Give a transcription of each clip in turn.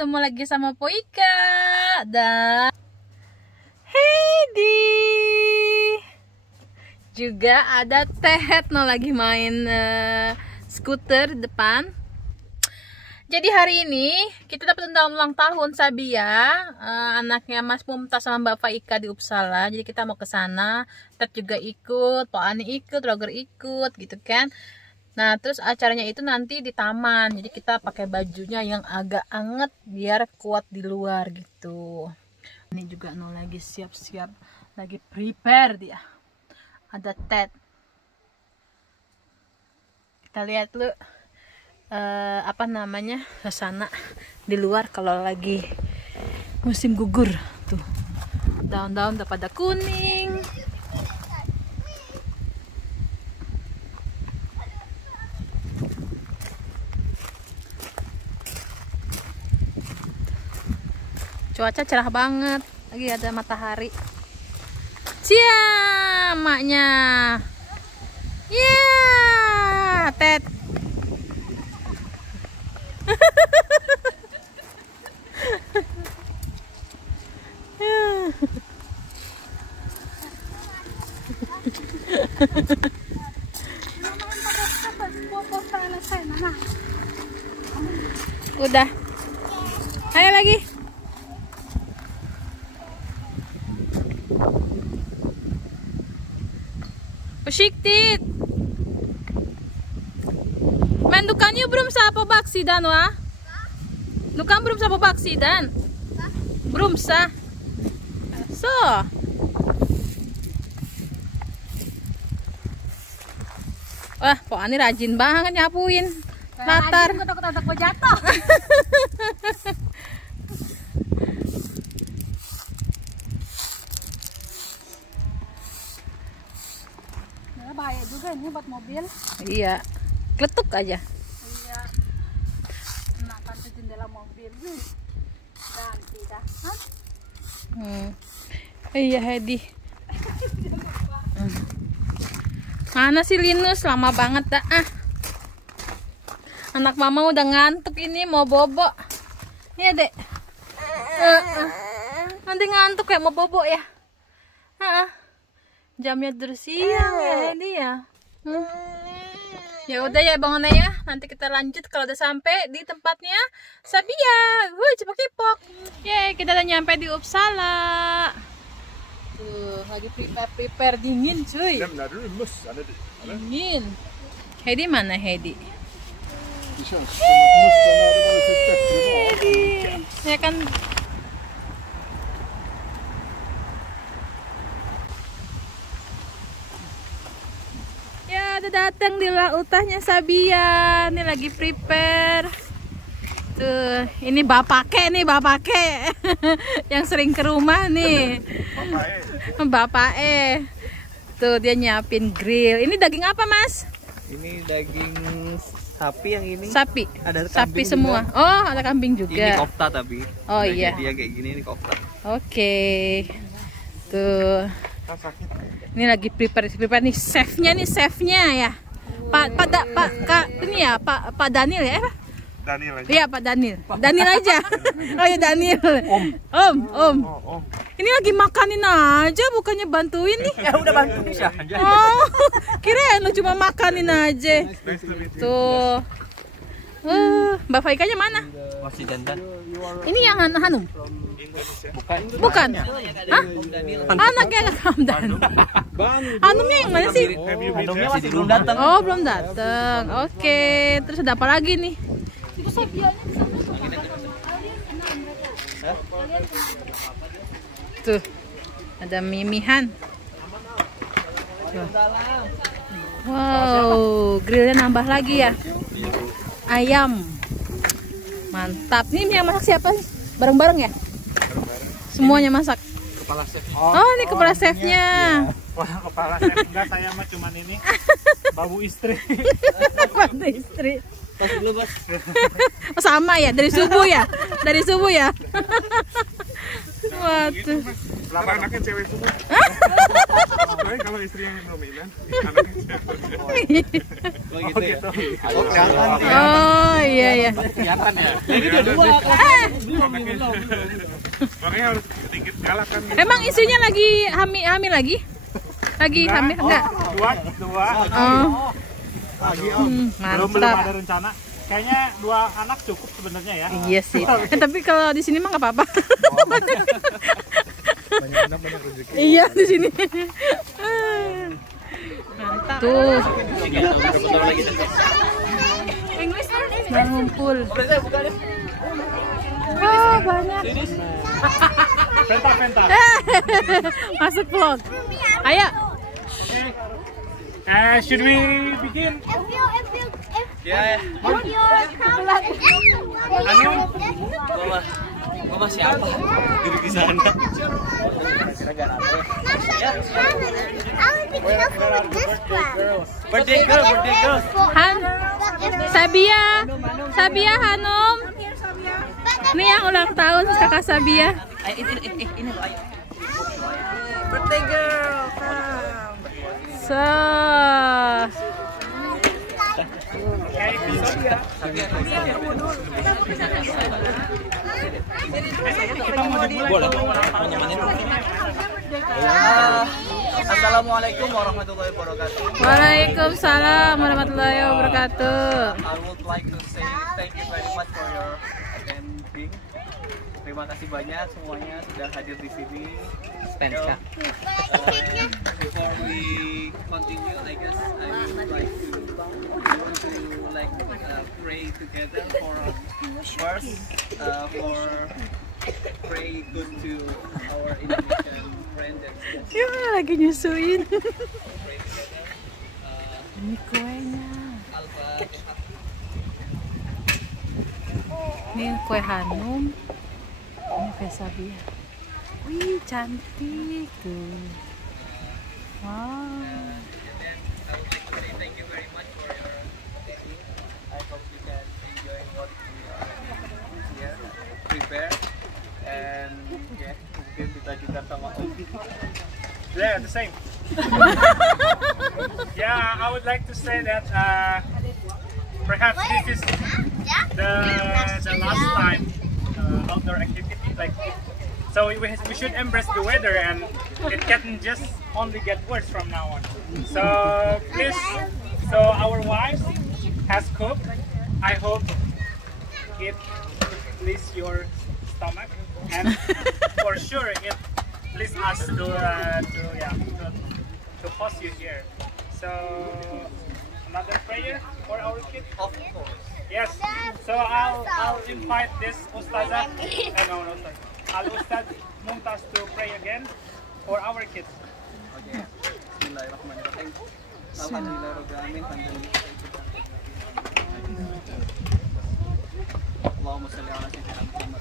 ketemu lagi sama Poika dan Heidi. Juga ada Tehet no lagi main skuter di depan. Jadi hari ini kita dapat ulang tahun Sabia, anaknya Mas Mumtaz sama Mbak Faika di Uppsala. Jadi kita mau ke sana. Ted juga ikut, Pak Ani ikut, Roger ikut gitu kan. Nah, terus acaranya itu nanti di taman. Jadi kita pakai bajunya yang agak anget biar kuat di luar gitu. Ini juga no lagi siap-siap, lagi prepare dia. Ada Ted. Kita lihat dulu apa namanya suasana di luar kalau lagi musim gugur tuh. Daun-daun udah pada kuning. Cuaca cerah banget, lagi ada matahari. Cia, maknya. Ya, Ted. Udah. Ayo lagi. Försiktigt. Men du kan ju bromsa på baksidan va? Du kan bromsa på baksidan. Bromsa. Så. Wah, Pak Ani rajin banget nyapuin latar. Gue takut mau jatuh. Ya, bahaya juga ini buat mobil. Iya, kletuk aja. Iya. Kenakan ke jendela mobil. Ganti dah. Iya, Heidi. Mana sih Linus? Lama banget dah. Anak mama udah ngantuk ini mau bobo. Iya dek. Nanti ngantuk kayak mau bobo ya. Jamnya udah siang ya ini ya. Ya udah ya bangun ya. Nanti kita lanjut kalau udah sampai di tempatnya Sabia. Wuh cepok-cepok. Yeay kita udah nyampe di Uppsala. Tuh lagi prepare dingin cuy. Dingin. Heidi mana Heidi? Heidi. Ya kan. Ya udah datang di utahnya Sabia. Ini lagi prepare. Tuh, ini bapake nih, bapake yang sering ke rumah nih. Bapak tuh dia nyiapin grill. Ini daging apa mas? Ini daging sapi yang ini. Sapi. Ada sapi semua. Juga. Oh ada kambing juga. Ini kofta tapi. Oh daging iya. Dia kayak gini ini kofta. Oke. Tuh. Ini lagi prepare nih chefnya ya. Kak ini ya Pak Daniel ya. Daniel aja. Iya Pak Daniel. Daniel aja. Oh ya Daniel. Om. Om. Ini lagi makanin aja bukannya bantuin nih. Ya udah bantuin sih. Oh, kirain lu cuma makanin aja. Tuh. Mbak Faikanya mana? Masih dandan. Ini yang Hanum. Bukan. Hah? Anaknya Hamdan. Hanumnya yang mana sih? Hanumnya masih belum datang. Oh, belum datang. Oke, terus ada apa lagi nih? Tuh. Ada mimihan. Tuh. Wow, grillnya nambah lagi ya. Ayam. Mantap. Ini yang masak siapa? Bareng-bareng ya? Semuanya masak. Kepala chef. Oh, ini kepala chefnya. Wah, kepala chef enggak, saya mah cuman ini babu istri. Babu istri. Pas dulu, Bos. Oh, sama ya, dari subuh ya? Dari subuh ya? Waduh. Berapa anaknya cewek semua? Soalnya kalau istri yang dominan, anaknya cewek. Oh gitu ya. Oh, kelihatan. Oh iya iya. Kelihatan ya. Jadi ada dua. Makanya harus sedikit galak kan. Emang istrinya lagi hamil lagi? Lagi hamil enggak? Dua. Oh. Belum Mantap. ada rencana. Kayaknya 2 anak cukup sebenarnya ya. Iya sih. Tapi kalau di sini mah nggak apa-apa. Iya di sini. Mantap. Tuh. Nah, ngumpul. Oh banyak. Penta. Masuk vlog. Ayo. Should we begin? Ya. Mama siapa? Duduk di sana. Birthday girl. Sabia Hanum. Ini yang ulang tahun kakak Sabia. Ini loh, ayo. Birthday girl, So. Assalamualaikum warahmatullahi wabarakatuh. Waalaikumsalam warahmatullahi wabarakatuh. I would like to say thank you very much for your attending. Terima kasih banyak semuanya sudah hadir di sini. Before we continue, I guess I would like to pray together for first for pray good to our Indonesian friend that Ya lagi nyusuin. pray together. Ini kuenya. Ini kue Hanum. Ini kue Sabia. Wih cantik tuh. Wow. I would like to say thank you very much for your attending. I hope you can enjoy what we are here prepare and yeah, mungkin kita sama Ovi. Yeah, the same. Yeah, I would like to say that perhaps this is the last time outdoor activity. Like, so we should embrace the weather, and it can just only get worse from now on. So please, so our wives has cooked. I hope it please your stomach, and for sure it please us to host you here. So another prayer for our kids. Of course. Yes. So I'll invite this Ustazah. No, Ustaz. Al-Ustaz Mumtaz to pray again for our kids. Okay. Bismillahirrahmanirrahim. Alhamdulillahirrahmanirrahim. Allahumma salli ala sayyidina Muhammad.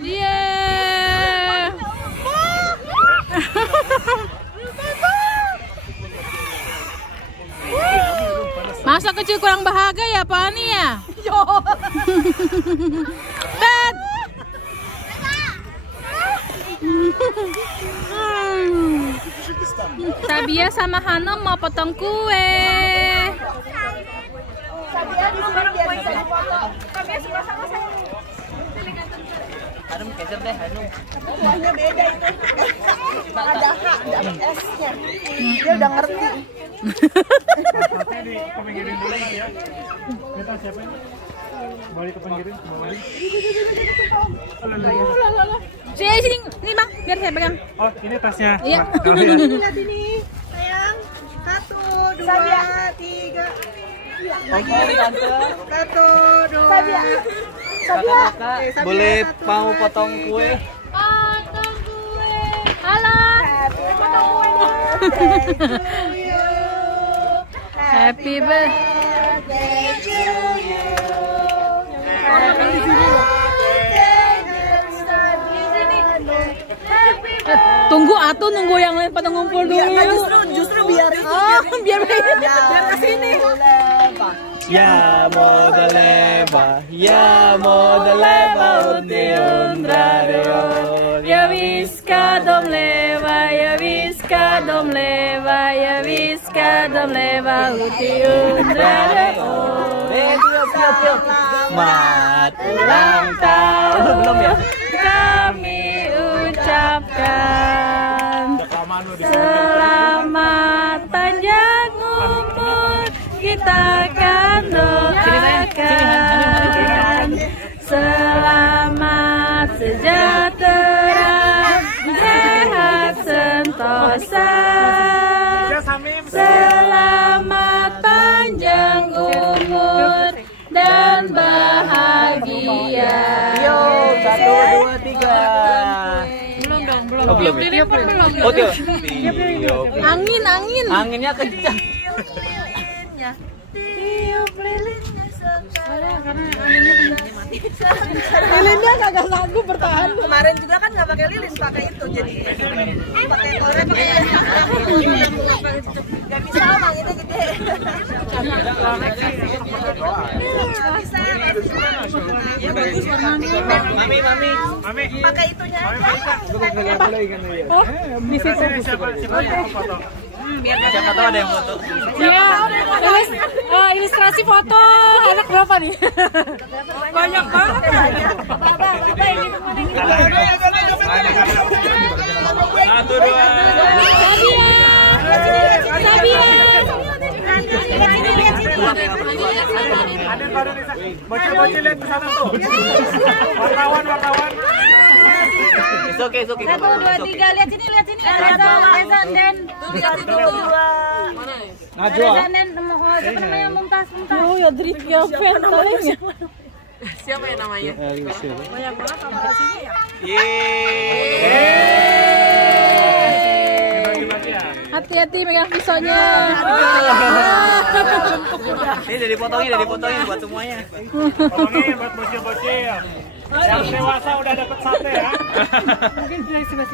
Yeah. Masa kecil kurang bahagia ya Pak Ani ya? Bet. Sabia sama Hanum mau potong kue. Hanum kejar deh, Hanum. Kuahnya beda itu. Ada H, ada S-nya. Dia udah ngerti. Nanti dipinggirin dulu ya. Kita siapa ini? Boleh kepinggirin, boleh. Sini, ini Bang, biar saya pegang. Oh, ini tasnya. Iya. Lihat ini, sayang. 1, 2, 3. Oke, tante. 1, 2. Kakak, boleh mau potong kue? Potong kue. Halo. birthday to you. Happy birthday to you. Happy birthday, dear son. Happy birthday. Tunggu atuh, nunggu yang lain pada ngumpul dulu. Justru biar itu. Biar kesini. Ya modeleba, ya modeleba, undiundrario. Ya viska dom leva, ya viska dom leva, ya viska dom leva, undiundrario. Mat ulang tahun belum ya? Kami ucapkan selamat panjang umur, kita akan doakan selamat sejahtera, sehat sentosa, selamat panjang umur dan bahagia. Yo, 1, 2, 3. Belum. Oke. Angin. Anginnya kencang. Tiup lilinnya sekarang. Lilinnya kagak sanggup bertahan. Kemarin juga kan nggak pakai lilin, pakai itu jadi pakai korek, nggak bisa bang, itu gede. Ya bagus Mami. pakai itunya aja. Di situ. Siapa tahu ada yang foto. Iya, ilustrasi foto anak berapa nih? Banyak banget. Bapak ini kemana ini? 1, 2. Sabia. Bocil-bocil lihat ke sana tuh. Wartawan. It's okay. 1, 2, 3, lihat sini. Reza Den. Reza Den, siapa namanya? Mumtaz. Oh ya, Drik ya, pentalnya. Siapa ya namanya? Banyak banget paparasinya ya. Hati-hati megang pisaunya. Ini dari potongnya buat semuanya. Potongin buat bocil-bocil. Yang dewasa udah dapet sate ya. Mungkin sudah